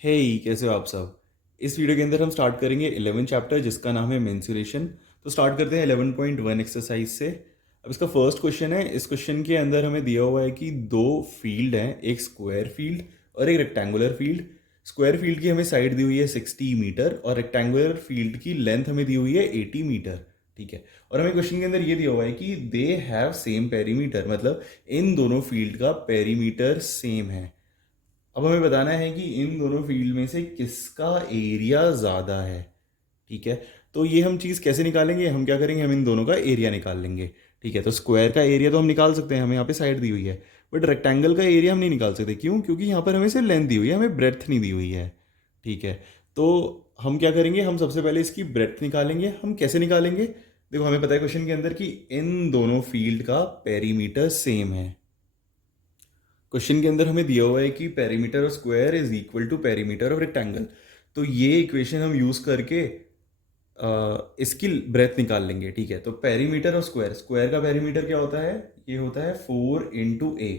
हे कैसे हो आप सब। इस वीडियो के अंदर हम स्टार्ट करेंगे 11 चैप्टर जिसका नाम है मेंसुरेशन। तो स्टार्ट करते हैं 11.1 एक्सरसाइज से। अब इसका फर्स्ट क्वेश्चन है। इस क्वेश्चन के अंदर हमें दिया हुआ है कि दो फील्ड हैं, एक स्क्वायर फील्ड और एक रेक्टेंगुलर फील्ड। स्क्वायर फील्ड की हमें साइड दी हुई है 60 मीटर और रेक्टेंगुलर फील्ड की लेंथ हमें दी हुई है 80 मीटर। ठीक है। और हमें क्वेश्चन के अंदर ये दिया हुआ है कि दे हैव सेम पेरीमीटर, मतलब इन दोनों फील्ड का पेरीमीटर सेम है। अब हमें बताना है कि इन दोनों फील्ड में से किसका एरिया ज़्यादा है। ठीक है। तो ये हम चीज़ कैसे निकालेंगे, हम क्या करेंगे, हम इन दोनों का एरिया निकाल लेंगे। ठीक है। तो स्क्वायर का एरिया तो हम निकाल सकते हैं, हमें यहाँ पे साइड दी हुई है। बट रेक्टेंगल का एरिया हम नहीं निकाल सकते। क्यों? क्योंकि यहाँ पर हमें सिर्फ लेंथ दी हुई है, हमें ब्रेड्थ नहीं दी हुई है। ठीक है। तो हम क्या करेंगे, हम सबसे पहले इसकी ब्रेड्थ निकालेंगे। हम कैसे निकालेंगे? देखो, हमें पता है क्वेश्चन के अंदर कि इन दोनों फील्ड का पेरीमीटर सेम है। क्वेश्चन के अंदर हमें दिया हुआ है कि perimeter of square is equal to perimeter of rectangle. तो ये इक्वेशन हम यूज करके इसकी ब्रेथ निकाल लेंगे। ठीक है। तो पेरीमीटर ऑफ स्क्वायर, स्क्वायर का पेरीमीटर क्या होता है? ये होता है 4 × A,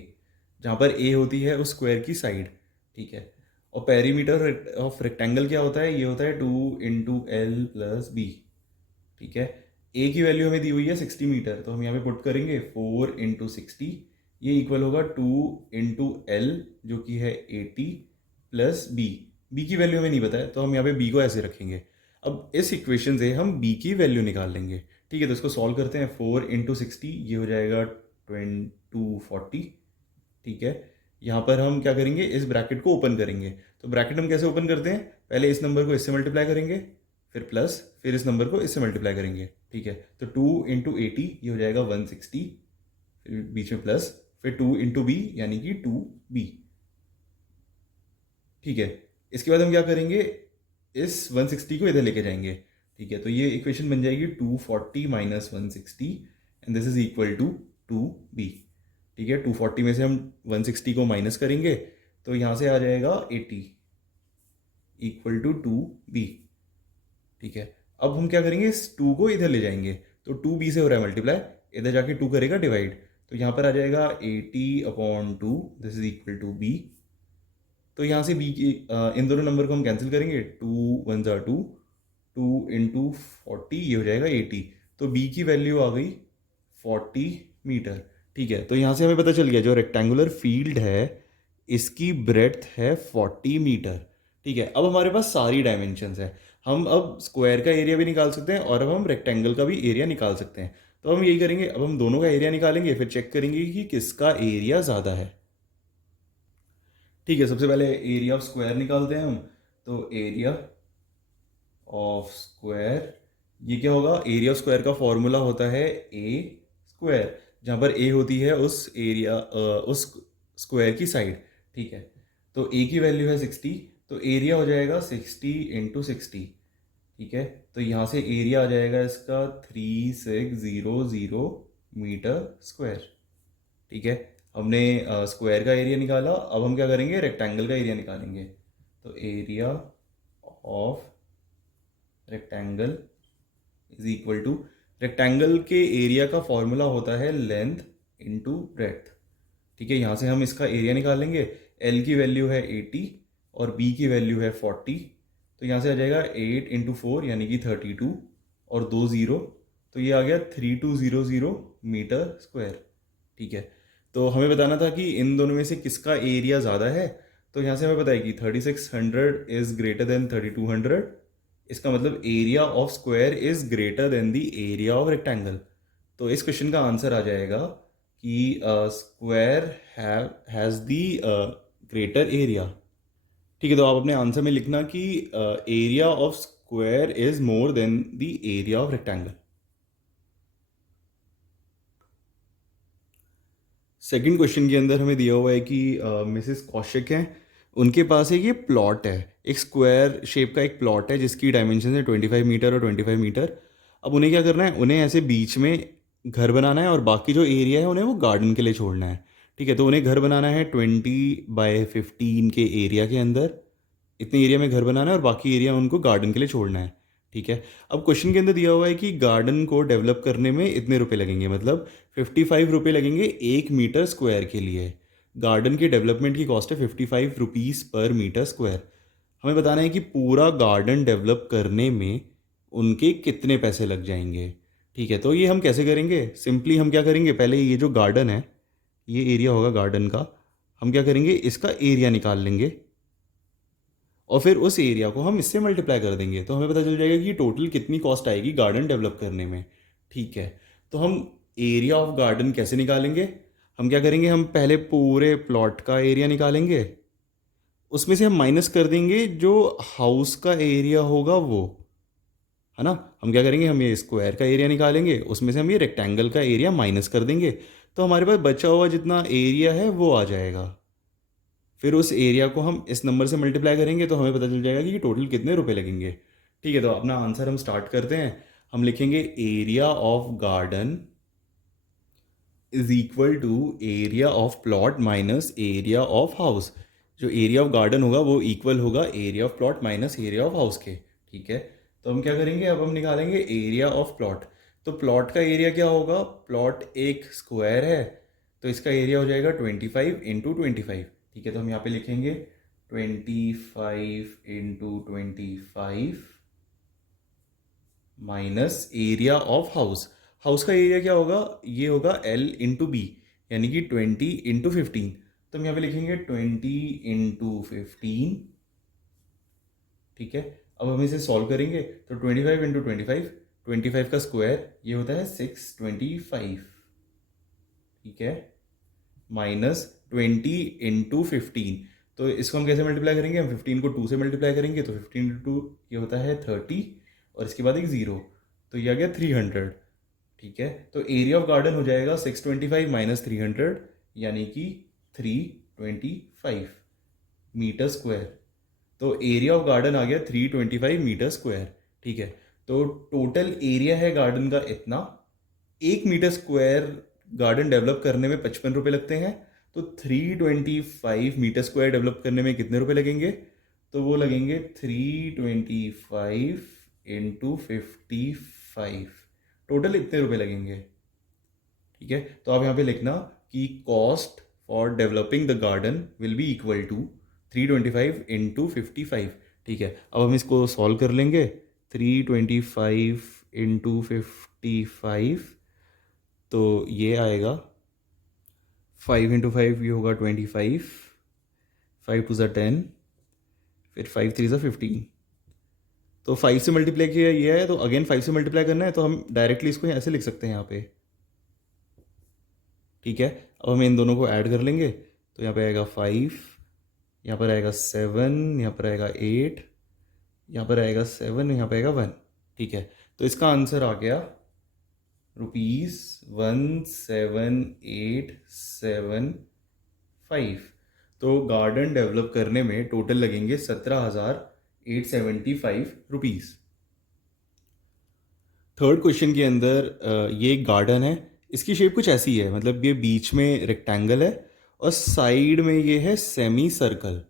जहाँ पर A होती है उस स्क्वायर की साइड। ठीक है। और पेरीमीटर ऑफ रेक्टेंगल क्या होता है? ये होता है 2 × L + B। ठीक है। ए की वैल्यू हमें दी हुई है 60 मीटर, तो हम यहाँ पे पुट करेंगे 4 × 60। ये इक्वल होगा 2 × L, जो कि है 80, प्लस बी की वैल्यू हमें नहीं पता है, तो हम यहाँ पे बी को ऐसे रखेंगे। अब इस इक्वेशन से हम बी की वैल्यू निकाल लेंगे। ठीक है। तो इसको सॉल्व करते हैं। 4 × 60 ये हो जाएगा 240। ठीक है। यहाँ पर हम क्या करेंगे, इस ब्रैकेट को ओपन करेंगे। तो ब्रैकेट हम कैसे ओपन करते हैं? पहले इस नंबर को इससे मल्टीप्लाई करेंगे, फिर प्लस, फिर इस नंबर को इससे मल्टीप्लाई करेंगे। ठीक है। तो 2 × 80 ये हो जाएगा 160, फिर बीच में प्लस, फिर 2 × B यानी कि 2B। ठीक है। इसके बाद हम क्या करेंगे, इस 160 को इधर लेके जाएंगे। ठीक है। तो ये इक्वेशन बन जाएगी 240 - 160 and this is equal to 2B। ठीक है। 240 में से हम 160 को माइनस करेंगे, तो यहाँ से आ जाएगा 80 इक्वल टू 2B। ठीक है। अब हम क्या करेंगे, इस 2 को इधर ले जाएंगे। तो 2B से हो रहा है मल्टीप्लाई, इधर जाके 2 करेगा डिवाइड, तो यहाँ पर आ जाएगा 80/2, this is equal to B। तो यहाँ से B की इन दोनों नंबर को हम कैंसिल करेंगे। 2 × 1 = 2, 2 × 40 ये हो जाएगा 80। तो B की वैल्यू आ गई 40 मीटर। ठीक है। तो यहाँ से हमें पता चल गया जो रेक्टेंगुलर फील्ड है इसकी ब्रेड्थ है 40 मीटर। ठीक है। अब हमारे पास सारी डायमेंशंस है। हम अब स्क्वायर का एरिया भी निकाल सकते हैं और अब हम रेक्टेंगल का भी एरिया निकाल सकते हैं। तो हम यही करेंगे, अब हम दोनों का एरिया निकालेंगे, फिर चेक करेंगे कि किसका एरिया ज़्यादा है। ठीक है। सबसे पहले एरिया ऑफ स्क्वायर निकालते हैं हम। तो एरिया ऑफ स्क्वायर, ये क्या होगा? एरिया ऑफ स्क्वायर का फॉर्मूला होता है ए स्क्वायर, जहाँ पर ए होती है उस एरिया उस स्क्वायर की साइड। ठीक है। तो ए की वैल्यू है 60, तो एरिया हो जाएगा 60 × 60। ठीक है। तो यहाँ से एरिया आ जाएगा इसका 3600 मीटर स्क्वायर। ठीक है। हमने स्क्वायर का एरिया निकाला, अब हम क्या करेंगे, रेक्टेंगल का एरिया निकालेंगे। तो area of rectangle is equal to, rectangle के एरिया का फॉर्मूला होता है लेंथ इंटू ब्रेड्थ। ठीक है। यहाँ से हम इसका एरिया निकालेंगे। एल की वैल्यू है 80 और बी की वैल्यू है 40। तो यहाँ से आ जाएगा 8 × 4 यानी कि 32 और 2 0, तो ये आ गया 3200 मीटर स्क्वायर। ठीक है। तो हमें बताना था कि इन दोनों में से किसका एरिया ज़्यादा है। तो यहाँ से हमें पता है कि 3600 इज़ ग्रेटर देन 3200। इसका मतलब area of square is greater than the area of rectangle. तो इस क्वेश्चन का आंसर आ जाएगा कि square has the greater area. ठीक है। तो आप अपने आंसर में लिखना कि area of square is more than the area of rectangle. Second question के अंदर हमें दिया हुआ है कि मिसेस कौशिक हैं, उनके पास एक ये प्लॉट है, एक स्क्वायर शेप का एक प्लॉट है जिसकी डायमेंशन है 25 मीटर और 25 मीटर। अब उन्हें क्या करना है, उन्हें ऐसे बीच में घर बनाना है और बाकी जो एरिया है उन्हें वो गार्डन के लिए छोड़ना है। ठीक है। तो उन्हें घर बनाना है 20/15 के एरिया के अंदर, इतने एरिया में घर बनाना है और बाकी एरिया उनको गार्डन के लिए छोड़ना है। ठीक है। अब क्वेश्चन के अंदर दिया हुआ है कि गार्डन को डेवलप करने में इतने रुपए लगेंगे, मतलब 55 रुपये लगेंगे 1 मीटर स्क्वायर के लिए। गार्डन के डेवलपमेंट की कॉस्ट है 55 रुपीज़ पर मीटर स्क्वायर। हमें बताना है कि पूरा गार्डन डेवलप करने में उनके कितने पैसे लग जाएंगे। ठीक है, तो ये हम कैसे करेंगे? सिंपली हम क्या करेंगे, पहले ये जो गार्डन है, ये एरिया होगा गार्डन का, हम क्या करेंगे, इसका एरिया निकाल लेंगे और फिर उस एरिया को हम इससे मल्टीप्लाई कर देंगे, तो हमें पता चल जाएगा कि टोटल कितनी कॉस्ट आएगी गार्डन डेवलप करने में। ठीक है, तो हम एरिया ऑफ गार्डन कैसे निकालेंगे? हम क्या करेंगे, हम पहले पूरे प्लॉट का एरिया निकालेंगे, उसमें से हम माइनस कर देंगे जो हाउस का एरिया होगा वो, है ना। हम क्या करेंगे, हम ये स्क्वायर का एरिया निकालेंगे, उसमें से हम ये रेक्टेंगल का एरिया माइनस कर देंगे, तो हमारे पास बचा हुआ जितना एरिया है वो आ जाएगा। फिर उस एरिया को हम इस नंबर से मल्टीप्लाई करेंगे तो हमें पता चल जाएगा कि टोटल कितने रुपए लगेंगे। ठीक है, तो अपना आंसर हम स्टार्ट करते हैं। हम लिखेंगे area of garden is equal to area of plot minus area of house. जो एरिया ऑफ गार्डन होगा वो इक्वल होगा area of plot minus area of house के। ठीक है, तो हम क्या करेंगे, अब हम निकालेंगे एरिया ऑफ प्लॉट। तो प्लॉट का एरिया क्या होगा, प्लॉट एक स्क्वायर है, तो इसका एरिया हो जाएगा 25 × 25। ठीक है, तो हम यहाँ पे लिखेंगे 25 × 25 minus area of house. House का एरिया क्या होगा, ये होगा L × B, यानी कि 20 × 15। तो हम यहाँ पे लिखेंगे 20 × 15। ठीक है, अब हम इसे सॉल्व करेंगे तो 25 का स्क्वायर ये होता है 625। ठीक है, माइनस 20 × 15। तो इसको हम कैसे मल्टीप्लाई करेंगे, हम 15 को 2 से मल्टीप्लाई करेंगे, तो 15 × 2 ये होता है 30 और इसके बाद एक 0, तो ये आ गया 300। ठीक है, तो एरिया ऑफ गार्डन हो जाएगा 625 माइनस 300, यानी कि 325 मीटर स्क्वायर। तो एरिया ऑफ गार्डन आ गया 325 मीटर स्क्वायर। ठीक है, तो टोटल एरिया है गार्डन का इतना। 1 मीटर स्क्वायर गार्डन डेवलप करने में 55 रुपये लगते हैं, तो 325 मीटर स्क्वायर डेवलप करने में कितने रुपए लगेंगे? तो वो लगेंगे 325 × 55, टोटल इतने रुपए लगेंगे। ठीक है, तो आप यहाँ पे लिखना कि cost for developing the garden will be equal to 325 × 55। ठीक है, अब हम इसको सॉल्व कर लेंगे। 325 × 55, तो ये आएगा 5 × 5 ये होगा 25, 5 2 10, फिर 5 3 15। तो 5 से मल्टीप्लाई किया ये है, तो अगेन 5 से मल्टीप्लाई करना है, तो हम डायरेक्टली इसको ऐसे लिख सकते हैं यहाँ पे। ठीक है, अब हम इन दोनों को ऐड कर लेंगे, तो यहाँ पे आएगा 5, यहाँ पर आएगा 7, यहाँ पर आएगा 8, यहाँ पर आएगा 7, यहाँ पर आएगा 1। ठीक है, तो इसका आंसर आ गया ₹17875। तो गार्डन डेवलप करने में टोटल लगेंगे 17,875 रुपीज़। थर्ड क्वेश्चन के अंदर ये एक गार्डन है, इसकी शेप कुछ ऐसी है, मतलब ये बीच में रेक्टेंगल है और साइड में ये है सेमी सर्कल।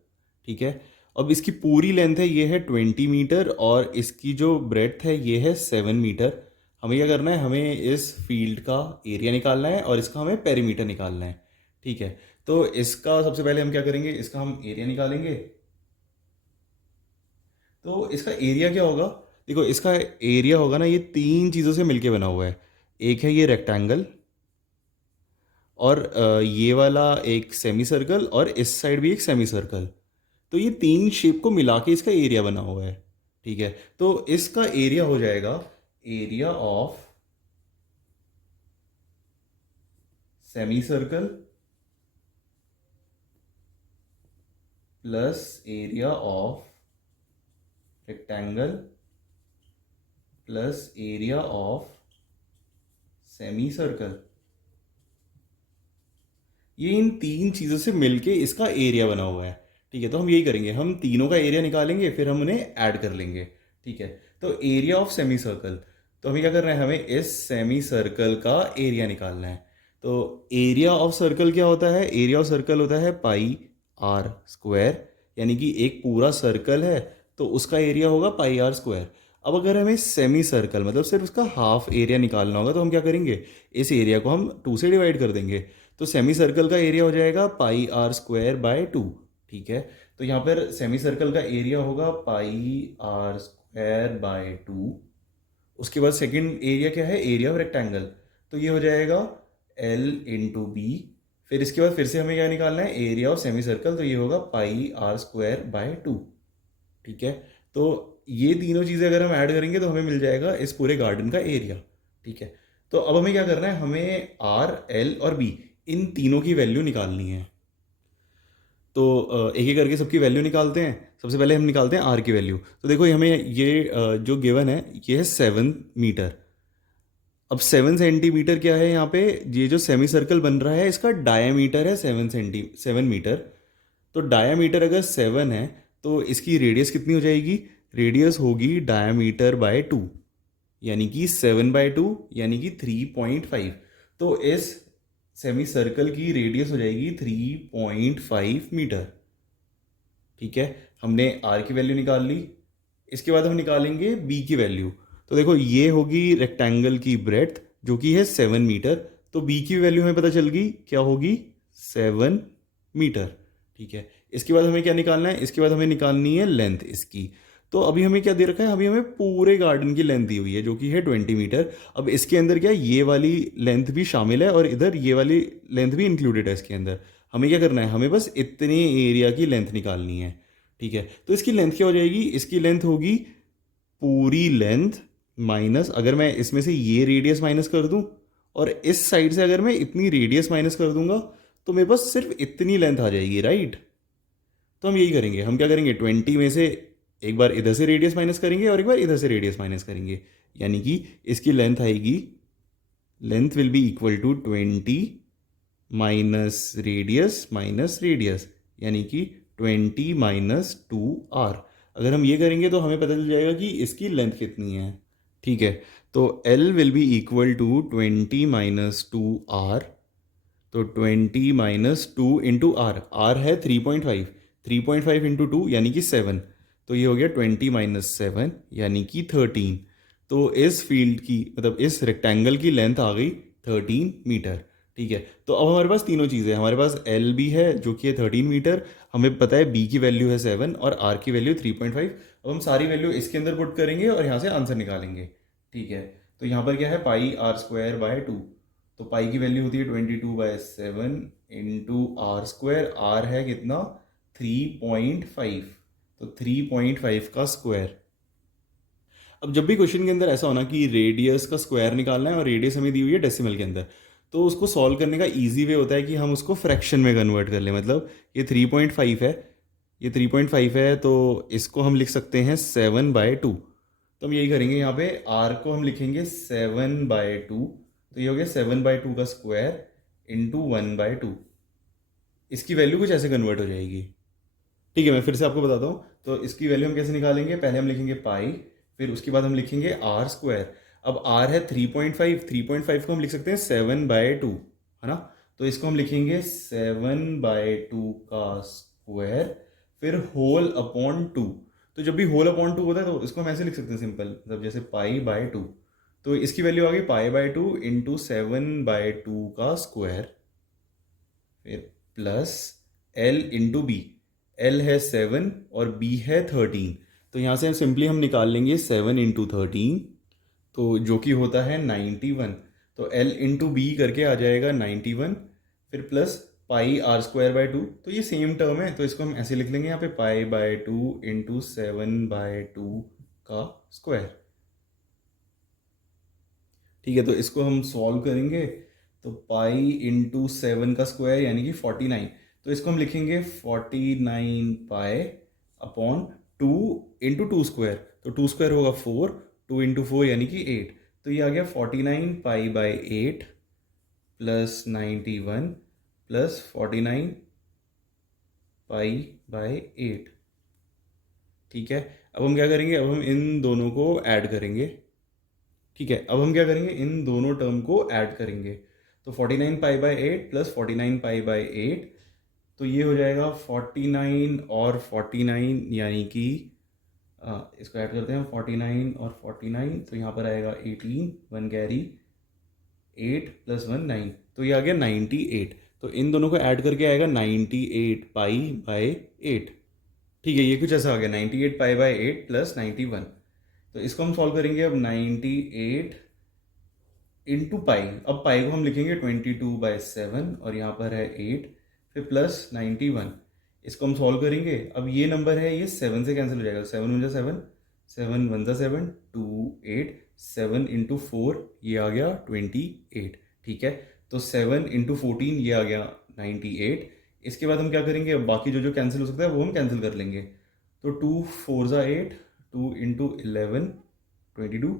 ठीक है, अब इसकी पूरी लेंथ है ये है 20 मीटर और इसकी जो ब्रेड्थ है ये है 7 मीटर। हमें क्या करना है, हमें इस फील्ड का एरिया निकालना है और इसका हमें पेरीमीटर निकालना है। ठीक है, तो इसका सबसे पहले हम क्या करेंगे, इसका हम एरिया निकालेंगे। तो इसका एरिया क्या होगा, देखो इसका एरिया होगा ना, ये 3 चीज़ों से मिलके बना हुआ है। एक है ये रेक्टेंगल और ये वाला एक सेमी सर्कल और इस साइड भी एक सेमी सर्कल। तो ये 3 शेप को मिला के इसका एरिया बना हुआ है। ठीक है, तो इसका एरिया हो जाएगा area of semi circle plus area of rectangle plus area of semi circle. ये इन 3 चीज़ों से मिलके इसका एरिया बना हुआ है। ठीक है, तो हम यही करेंगे, हम तीनों का एरिया निकालेंगे फिर हम उन्हें ऐड कर लेंगे। ठीक है, तो एरिया ऑफ सेमी सर्कल, तो हमें क्या करना है, हमें इस सेमी सर्कल का एरिया निकालना है। तो एरिया ऑफ सर्कल क्या होता है, एरिया ऑफ सर्कल होता है πr², यानी कि एक पूरा सर्कल है तो उसका एरिया होगा πr²। अब अगर हमें सेमी सर्कल मतलब सिर्फ उसका हाफ एरिया निकालना होगा तो हम क्या करेंगे, इस एरिया को हम 2 से डिवाइड कर देंगे, तो सेमी सर्कल का एरिया हो जाएगा πr² / 2। ठीक है, तो यहाँ पर सेमी सर्कल का एरिया होगा पाई आर स्क्वायर बाय 2। उसके बाद सेकंड एरिया क्या है, एरिया ऑफ रेक्टेंगल, तो ये हो जाएगा L इंटू बी। फिर इसके बाद फिर से हमें क्या निकालना है, एरिया ऑफ सेमी सर्कल, तो ये होगा पाई आर स्क्वायर बाय 2। ठीक है, तो ये तीनों चीज़ें अगर हम ऐड करेंगे तो हमें मिल जाएगा इस पूरे गार्डन का एरिया। ठीक है, तो अब हमें क्या करना है, हमें आर, एल और बी इन तीनों की वैल्यू निकालनी है। तो एक एक करके सबकी वैल्यू निकालते हैं। सबसे पहले हम निकालते हैं आर की वैल्यू। तो देखो हमें ये जो गिवन है ये है 7 मीटर। अब 7 सेंटीमीटर क्या है यहाँ पे, ये जो सेमी सर्कल बन रहा है इसका डायामीटर है 7 मीटर। तो डायामीटर अगर 7 है तो इसकी रेडियस कितनी हो जाएगी, रेडियस होगी डायामीटर बाय 2, यानी कि 7/2 यानी कि 3.5। तो इस सेमी सर्कल की रेडियस हो जाएगी 3.5 मीटर। ठीक है, हमने आर की वैल्यू निकाल ली। इसके बाद हम निकालेंगे बी की वैल्यू। तो देखो ये होगी रेक्टेंगल की ब्रेड्थ जो कि है 7 मीटर। तो बी की वैल्यू हमें पता चल गई क्या होगी, 7 मीटर। ठीक है, इसके बाद हमें क्या निकालना है, इसके बाद हमें निकालनी है लेंथ इसकी। तो अभी हमें क्या दे रखा है, अभी हमें पूरे गार्डन की लेंथ दी हुई है जो कि है 20 मीटर। अब इसके अंदर क्या ये वाली लेंथ भी शामिल है और इधर ये वाली लेंथ भी इंक्लूडेड है इसके अंदर। हमें क्या करना है, हमें बस इतने एरिया की लेंथ निकालनी है। ठीक है, तो इसकी लेंथ क्या हो जाएगी, इसकी लेंथ होगी पूरी लेंथ माइनस, अगर मैं इसमें से ये रेडियस माइनस कर दूं और इस साइड से अगर मैं इतनी रेडियस माइनस कर दूंगा तो मेरे पास सिर्फ इतनी लेंथ आ जाएगी, राइट। तो हम यही करेंगे, हम क्या करेंगे 20 में से एक बार इधर से रेडियस माइनस करेंगे और एक बार इधर से रेडियस माइनस करेंगे, यानी कि इसकी लेंथ आएगी, length will be equal to 20 minus radius, यानी कि 20 माइनस 2r। अगर हम ये करेंगे तो हमें पता चल जाएगा कि इसकी लेंथ कितनी है। ठीक है, तो L will be equal to 20 minus 2r। तो 20 माइनस 2 इंटू आर है 3.5, 3.5 इंटू 2 यानी कि 7। तो ये हो गया 20 माइनस 7 यानी कि 13। तो इस फील्ड की मतलब इस रेक्टेंगल की लेंथ आ गई 13 मीटर। ठीक है, तो अब हमारे पास तीनों चीज़ें, हमारे पास एल भी है जो कि है 13 मीटर, हमें पता है बी की वैल्यू है 7 और आर की वैल्यू 3.5। अब हम सारी वैल्यू इसके अंदर पुट करेंगे और यहाँ से आंसर निकालेंगे। ठीक है, तो यहाँ पर क्या है, पाई आर स्क्वायर बाय 2। तो पाई की वैल्यू होती है 22/7 इंटू आर स्क्वायर, आर है कितना 3.5, तो 3.5 का स्क्वायर। अब जब भी क्वेश्चन के अंदर ऐसा होना कि रेडियस का स्क्वायर निकालना है और रेडियस हमें दी हुई है डेसिमल के अंदर, तो उसको सॉल्व करने का इजी वे होता है कि हम उसको फ्रैक्शन में कन्वर्ट कर लें। मतलब ये 3.5 है, ये 3.5 है, तो इसको हम लिख सकते हैं 7/2। तो हम यही करेंगे, यहाँ पे आर को हम लिखेंगे 7/2। तो ये हो गया 7/2 का स्क्वायर इंटू 1/2। इसकी वैल्यू कुछ ऐसे कन्वर्ट हो जाएगी। ठीक है, मैं फिर से आपको बताता हूँ। तो इसकी वैल्यू हम कैसे निकालेंगे, पहले हम लिखेंगे पाई, फिर उसके बाद हम लिखेंगे आर स्क्वायर। अब आर है 3.5, 3.5 को हम लिख सकते हैं 7/2, है ना। तो इसको हम लिखेंगे 7/2 का स्क्वायर, फिर होल अपॉन 2। तो जब भी होल अपॉन 2 होता है तो इसको हम ऐसे लिख सकते हैं सिंपल, मतलब जैसे पाई/2। तो इसकी वैल्यू आ गई पाई/2 इंटू 7/2 का स्क्वायर, फिर plus L into B. L है 7 और बी है 13। तो यहाँ से सिंपली हम निकाल लेंगे 7 इंटू 13, तो जो कि होता है 91। तो एल इंटू बी करके आ जाएगा 91, फिर plus pi R square by 2। तो ये सेम टर्म है तो इसको हम ऐसे लिख लेंगे यहाँ पे पाई/2 इंटू 7/2 का स्क्वायर। ठीक है, तो इसको हम सॉल्व करेंगे। तो पाई इंटू 7 का स्क्वायर यानी कि 49। तो इसको हम लिखेंगे 49 पाई अपॉन 2 इंटू 2 स्क्वायर। तो 2 स्क्वायर होगा 4, 2 इंटू 4 यानी कि 8। तो ये आ गया 49 pi by 8 plus 91 plus 49 pi by 8। ठीक है, अब हम क्या करेंगे, अब हम इन दोनों को ऐड करेंगे। ठीक है, अब हम क्या करेंगे, इन दोनों टर्म को ऐड करेंगे। तो 49 pi by 8 plus 49 pi by 8, तो ये हो जाएगा 49 और 49 यानी कि इसको ऐड करते हैं 49 और 49, तो यहाँ पर आएगा 18, 1 कैरी, 8 प्लस 1 9, तो ये आ गया 98। तो इन दोनों को ऐड करके आएगा 98 पाई बाय 8। ठीक है, ये कुछ ऐसा आ गया 98 पाई बाय 8 प्लस 91। तो इसको हम सॉल्व करेंगे अब 98 इंटू पाई। अब पाई को हम लिखेंगे 22/7 और यहाँ पर है 8, फिर प्लस 91। इसको हम सॉल्व करेंगे। अब ये नंबर है ये 7 से कैंसिल हो जाएगा। 7 × 7, 7 × 1 7, 2 8, 7 × 4 ये आ गया 28। ठीक है, तो 7 × 14 ये आ गया 98। इसके बाद हम क्या करेंगे, अब बाकी जो जो कैंसिल हो सकता है वो हम कैंसिल कर लेंगे। तो 2 4 8, 2 × 11 22,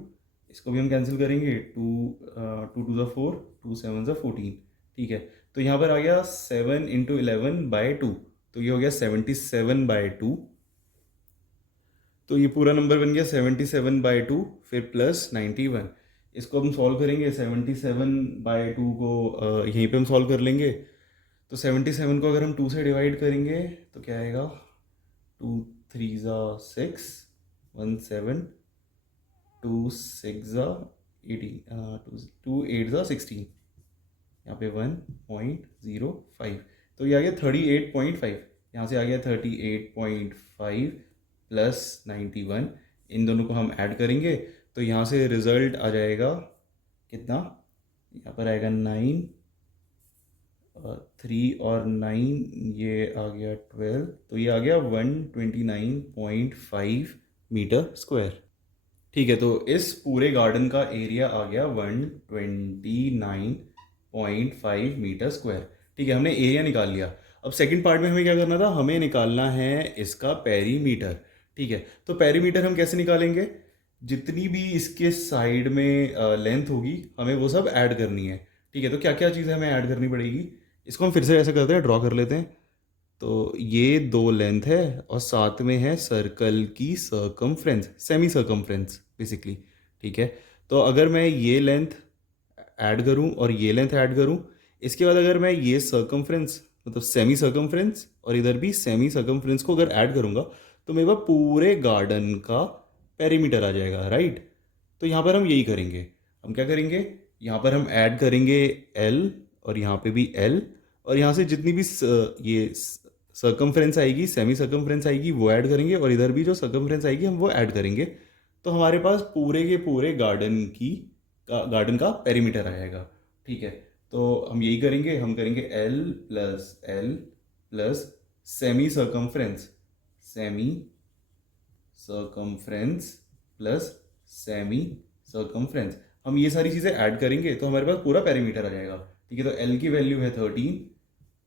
इसको भी हम कैंसिल करेंगे। 2 2 2 4, 2 7 14। ठीक है, तो यहाँ पर आ गया 7 × 11/2, तो ये हो गया 77/2। तो ये पूरा नंबर बन गया 77/2, फिर प्लस 91। इसको हम सॉल्व करेंगे। 77/2 को यहीं पे हम सॉल्व कर लेंगे। तो 77 को अगर हम 2 से डिवाइड करेंगे तो क्या आएगा, 2 3 6, 1 7, 2 6 18, 2 8 16, यहाँ पे 1.05। तो ये आ गया 38.5। यहाँ से आ गया 38.5 प्लस 91। इन दोनों को हम ऐड करेंगे तो यहाँ से रिजल्ट आ जाएगा कितना, यहाँ पर आएगा 9, 3 और 9 ये आ गया 12, तो ये आ गया 129.5 मीटर स्क्वायर। ठीक है, तो इस पूरे गार्डन का एरिया आ गया 129.5 मीटर स्क्वायर। ठीक है, हमने एरिया निकाल लिया। अब सेकंड पार्ट में हमें क्या करना था, हमें निकालना है इसका पेरीमीटर। ठीक है, तो पेरीमीटर हम कैसे निकालेंगे, जितनी भी इसके साइड में लेंथ होगी हमें वो सब ऐड करनी है। ठीक है, तो क्या क्या चीज़ें हमें ऐड करनी पड़ेगी, इसको हम फिर से ऐसे करते हैं, ड्रॉ कर लेते हैं। तो ये 2 लेंथ है और साथ में है सर्कल की सर्कमफ्रेंस, सेमी सर्कमफ्रेंस बेसिकली। ठीक है, तो अगर मैं ये लेंथ ऐड करूं और ये लेंथ ऐड करूं, इसके बाद अगर मैं ये सर्कमफ्रेंस मतलब सेमी सर्कमफ्रेंस और इधर भी सेमी सर्कमफ्रेंस को अगर ऐड करूंगा तो मेरे पास पूरे गार्डन का पेरीमीटर आ जाएगा, राइट। तो यहाँ पर हम यही करेंगे। हम क्या करेंगे, यहाँ पर हम ऐड करेंगे L और यहाँ पे भी L, और यहाँ से जितनी भी ये सर्कमफ्रेंस आएगी, सेमी सर्कमफ्रेंस आएगी, वो ऐड करेंगे, और इधर भी जो सर्कमफ्रेंस आएगी हम वो ऐड करेंगे। तो हमारे पास पूरे के पूरे गार्डन का पेरीमीटर आएगा। ठीक है, तो हम यही करेंगे। हम करेंगे L plus semi circumference plus semi circumference, हम ये सारी चीज़ें ऐड करेंगे तो हमारे पास पूरा पेरीमीटर आ जाएगा। ठीक है, तो L की वैल्यू है 13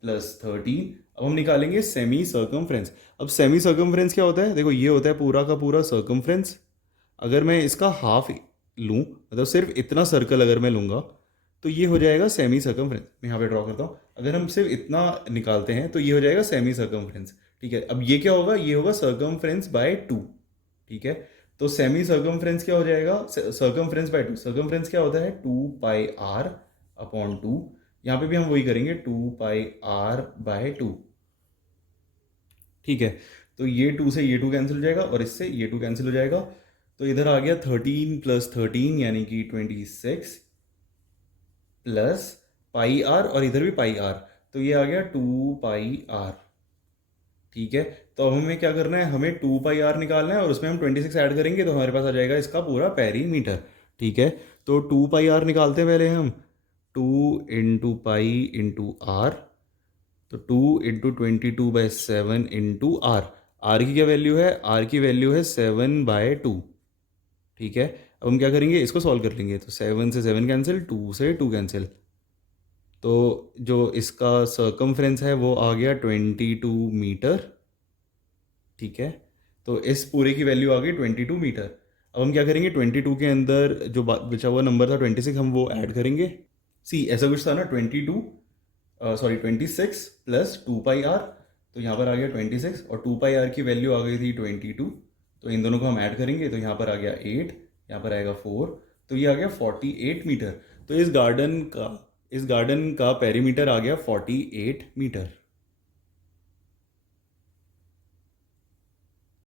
प्लस 13। अब हम निकालेंगे सेमी सर्कमफ्रेंस। अब सेमी सर्कमफ्रेंस क्या होता है, देखो ये होता है पूरा का पूरा सर्कमफ्रेंस। अगर मैं इसका हाफ लूँ, मतलब सिर्फ इतना सर्कल अगर मैं लूँगा तो ये हो जाएगा सेमी सर्कमफ्रेंस। मैं यहाँ पे ड्रॉ करता हूँ। अगर हम सिर्फ इतना निकालते हैं तो ये हो जाएगा सेमी सर्कमफ्रेंस। ठीक है, अब ये क्या होगा, ये होगा सर्कमफ्रेंस बाय 2। ठीक है, तो सेमी सर्कमफ्रेंस क्या हो जाएगा, सर्कमफ्रेंस बाय 2। सर्कमफ्रेंस क्या होता है, 2πr/2। यहाँ पे भी हम वही करेंगे, 2πr/2। ठीक है, तो ये 2 से ये 2 कैंसिल हो जाएगा और इससे ये 2 कैंसिल हो जाएगा। तो इधर आ गया 13 प्लस 13 यानी कि 26 प्लस πr, और इधर भी πr, तो ये आ गया 2πr। ठीक है, तो अब हमें क्या करना है, हमें 2πr निकालना है और उसमें हम 26 ऐड करेंगे तो हमारे पास आ जाएगा इसका पूरा पेरीमीटर। ठीक है, तो 2πr निकालते हैं पहले हम। 2 × π × r, तो 2 × 22/7 × r। r की क्या वैल्यू है, r की वैल्यू है 7/2। ठीक है, अब हम क्या करेंगे, इसको सॉल्व कर लेंगे। तो 7 से 7 कैंसिल, 2 से 2 कैंसिल, तो जो इसका सर्कमफ्रेंस है वो आ गया 22 मीटर। ठीक है, तो इस पूरे की वैल्यू आ गई 22 मीटर। अब हम क्या करेंगे, 22 के अंदर जो बचा हुआ नंबर था 26, हम वो ऐड करेंगे। सी ऐसा कुछ था ना, 26 प्लस 2πr, तो यहाँ पर आ गया 26 और 2πr की वैल्यू आ गई थी 22। तो इन दोनों को हम ऐड करेंगे तो यहाँ पर आ गया 8, यहाँ पर आएगा 4, तो ये आ गया 48 मीटर। तो इस गार्डन का पेरीमीटर आ गया 48 मीटर।